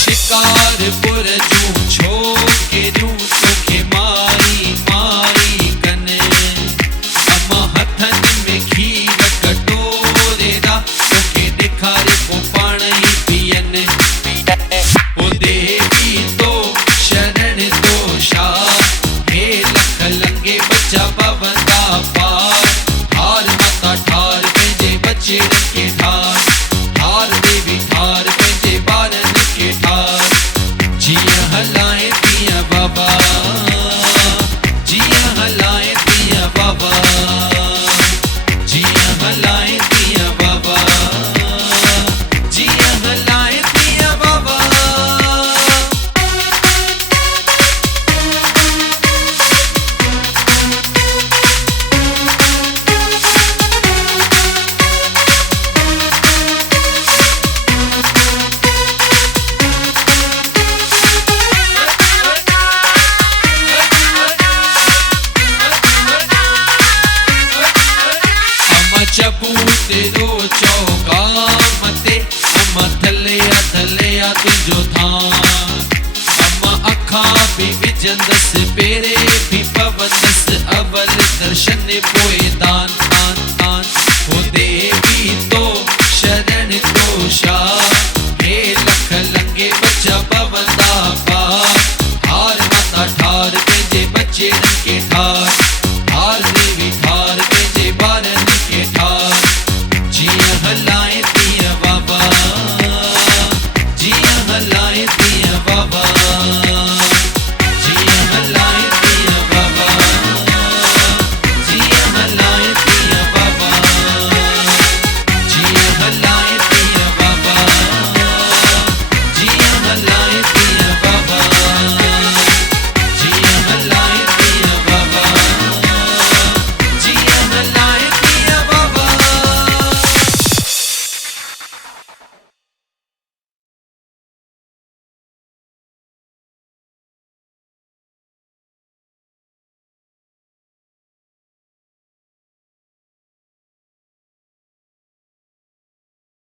शिकारपुर जू छो के जू तोखे मारी मारी कने अम्मा हथन में खीर कटोरे दा तोखे दिखारे को पानी पियन ओ देवी तो शरण तो शाह हे लख लंगे बच्चा पवंदा पार हार माता ठार पंहिंजे बच्चे के ठार ठार देवी ठार पंहिंजे बारन के ठार जिया हलाए पिया बाबा जिया हलाए पिया बाबा जिया हलाए पिया बाबा जिया हलाए पिया बाबा चबूतरो चौका मते अम्मा थले तुंहिंजो थान अम्मा अखा भी विझंदसि पेरे भी पवंदसि अवल दर्शन पोइ